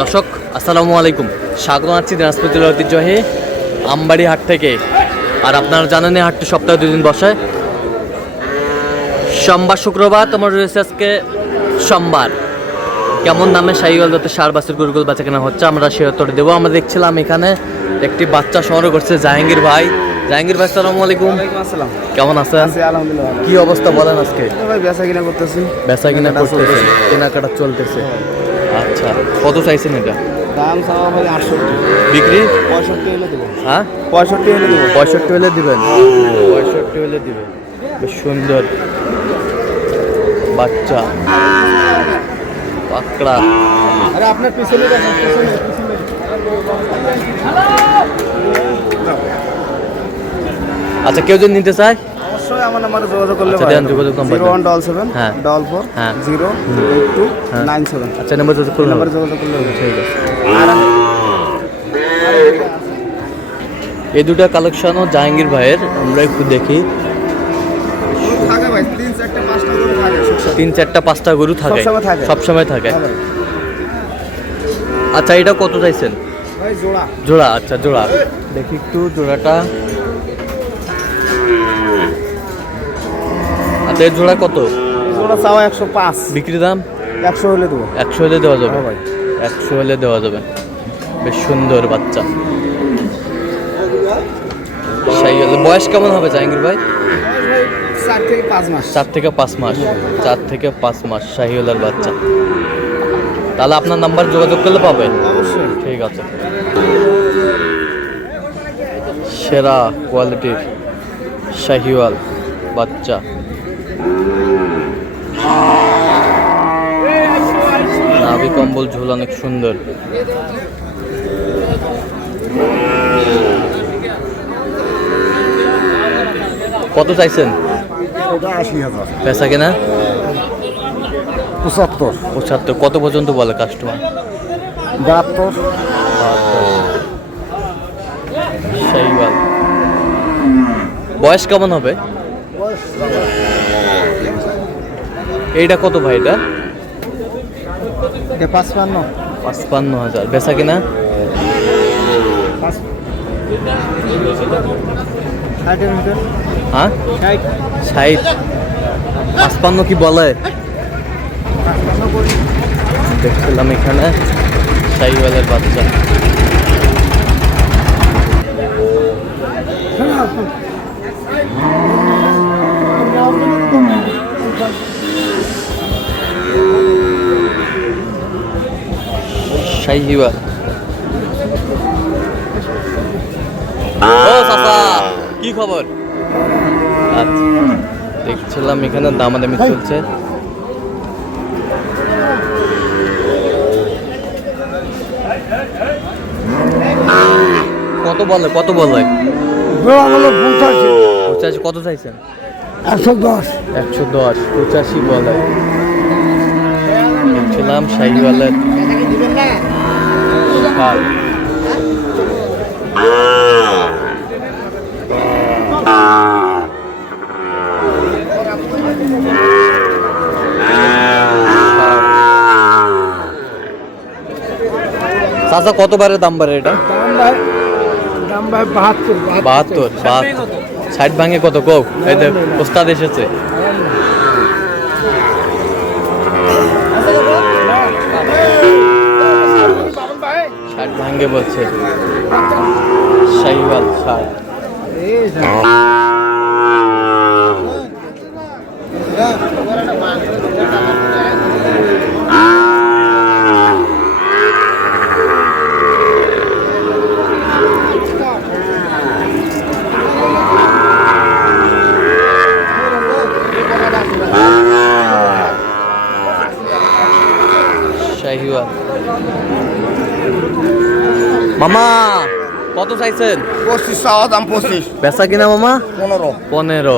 দর্শক আসসালামু আলাইকুম, স্বাগত জানাচ্ছি দিনাজপুর জেলার ঐতিহ্যবাহী আমবাড়ি হাট থেকে। আর আপনারা জানেন এই হাটটি সপ্তাহে 2 দিন বসে, সোমবার শুক্রবার। তোমার রয়েছে আজকে সোমবার। কেমন দামে শাহিওয়াল জাতের সার বাছুর গরুগুলো বেচা কেনা হচ্ছে আমরা সে উত্তর দেবো। আমরা দেখছিলাম এখানে একটি বাচ্চা সংগ্রহ করছে জাহাঙ্গীর ভাই। জাহাঙ্গীর ভাই আসসালামু আলাইকুম। আসসালাম। কেমন আছেন? আলহামদুলিল্লাহ। কি অবস্থা বলেন আজকে? ভাই বেচা কিনা করতেছি। বেচা কিনা করতেছে, কেনাকাটা চলতেছে। আচ্ছা, কত চাইছেন এটা? দাম চাওয়া ভাই 68। বিক্রি 65 হলে দেবো। হ্যাঁ 65 হলে দেবো। 65 হলে দিবেন? 65 হলে দিবেন। বেশ সুন্দর বাচ্চা পাকড়া। আরে আপনার পিছনে দেখেন, পিছনে। আচ্ছা, কেউ যদি নিতে চায় অবশ্যই আমার নাম্বারে যোগাযোগ করলে আচ্ছা, ভাই। দেন যোগাযোগ নাম্বার। 0177 হ্যাঁ 44 হ্যাঁ 08297। আচ্ছা, নাম্বার যোগাযোগ করলাম। নাম্বারে যোগাযোগ করলে হবে। ঠিক আছে। এই দুটা কালেকশনও জাহাঙ্গীর ভাইয়ের, আমরা একটু দেখি। থাকে ভাই 3-4টা 5টা করে থাকে। 3-4টা 5টা গরু থাকে, সবসময় থাকে। সবসময় থাকে। হ্যাঁ ভাই। আচ্ছা, এটা কত চাইছেন? ভাই জোড়া। জোড়া? আচ্ছা, জোড়া দেখি একটু জোড়াটা। আচ্ছা, এই জোড়া কত? জোড়া চাওয়া 105। বিক্রি দাম 100 হলে দেবো। 100 হলে দেওয়া যাবে? হ্যাঁ ভাই। 100 হলে দেওয়া যাবে। বেশ সুন্দর বাচ্চা। শাহিওয়াল বয়স কেমন হবে জাহাঙ্গীর ভাই? 4 থেকে 5 মাস। 4 থেকে 5 মাস। 4 থেকে 5 মাস শাহিওয়ালের বাচ্চা। তাহলে আপনার নাম্বার যোগাযোগ করলে পাবে? অবশ্যই। ঠিক আছে। সেরা কোয়ালিটির শাহিওয়াল বাচ্চা। নাভি কম্বল ঝুল অনেক সুন্দর। কত চাইছেন? এটা 80,000। পেশা কেনা 75। 75। কত পর্যন্ত বলে কাস্টমার? 72। শাহিওয়াল বয়স কেমন হবে? এইটা কত ভাই? এটা 55। 55,000। বেচা কিনা 60। হ্যাঁ 60। 55 কি বলে? দেখছিলাম এখানে শাহিওয়ালের বাচ্চা। শাহিওয়াল। ও চাচা, কি খবর? আচ্ছা, দেখছিলাম এখানে দামাদামি চলছে। কত বলে? কত বলে? 85। কত চাইছেন? 110। 110। 85 বলে। দেখছিলাম শাহিওয়ালের ষাট। চাচা কত বারে দাম বাড়ে এটা? দাম ভাই 72। 72। 60 ভাঙে কত কও? এই দেখ ওস্তাদ এসেছে। ষাট ভাঙে বলছে শাহিওয়াল 60। শাহিওয়াল। মামা কত চাইছেন? 25 চাওয়া দাম 25। বেচা কিনা মামা 15।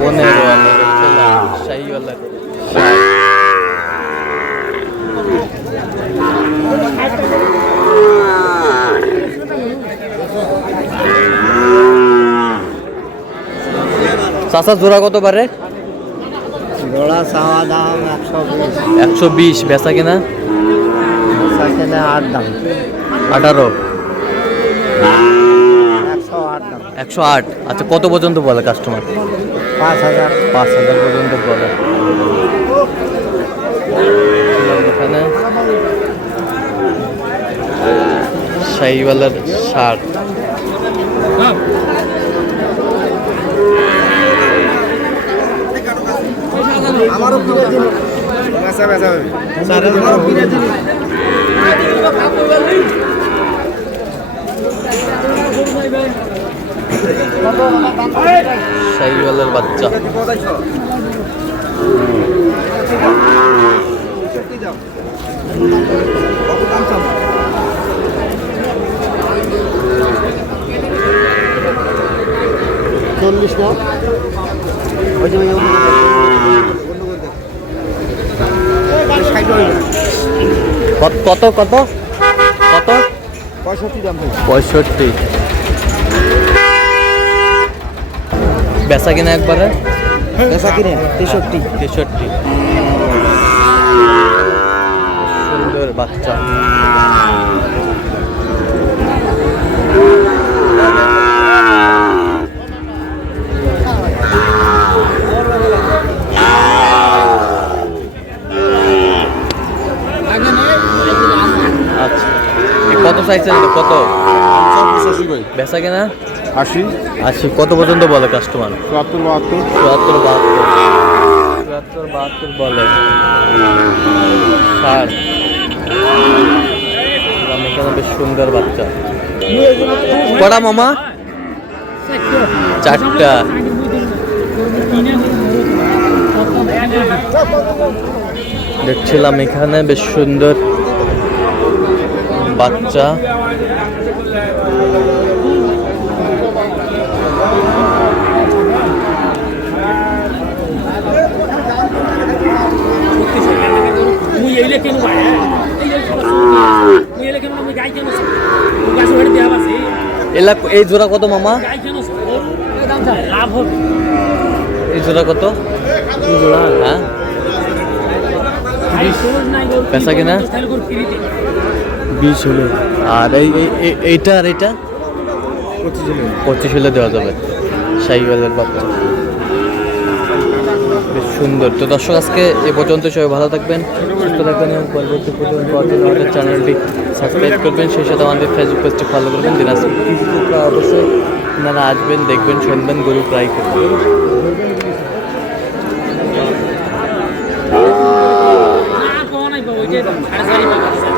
15। আমি দেখছিলাম শাহিওয়ালের। চাচা জোড়া কত পারে? জোড়া চাওয়া দাম 120। 120 বেচা কিনা কিনে 8 দাম 18, 108 দাম 108। আচ্ছা, কত পর্যন্ত বলে কাস্টমার? 5000 5000 পর্যন্ত বলে। এখানে শাহিওয়ালের ষাট। আমারও কিনে দিন বেচা বেচা হবে আমারও কিনে দিন শাহিওয়ালের বাচ্চা। চল্লিশ না কত কত কত কত? 65 দাম 65। বেচা কিনা একবারে বেচা কিনে 63 63। সুন্দর বাচ্চা। আচ্ছা, কত চাইছেন? কত বেচা কিনা? 80 80। কত পর্যন্ত বলে কাস্টমার? 72 72 72 বলে। ষাট। এখানে বেশ সুন্দর বাচ্চা। কটা মামা? 4টা। দেখছিলাম এখানে বেশ সুন্দর বাচ্চা। এই জোড়া কত মামা? এই জোড়া কত? হ্যাঁ, পেশা কিনা 20 হলে। আর এইটা আর এইটা 25 হলে দেওয়া যাবে। শাহিওয়ালের বাচ্চা বেশ সুন্দর। তো দর্শক, আজকে এ পর্যন্ত। সবাই ভালো থাকবেন, সুস্থ থাকবেন এবং পরবর্তী পর্যন্ত আমাদের চ্যানেলটি সাবস্ক্রাইব করবেন। সেই সাথে আমাদের ফেসবুক পেজটি ফলো করবেন। দিনাজপুর অবশ্যই আপনারা আসবেন, দেখবেন, শুনবেন, গরু ট্রাই করবেন। না, কোন নাই বাবু, এটা 4.5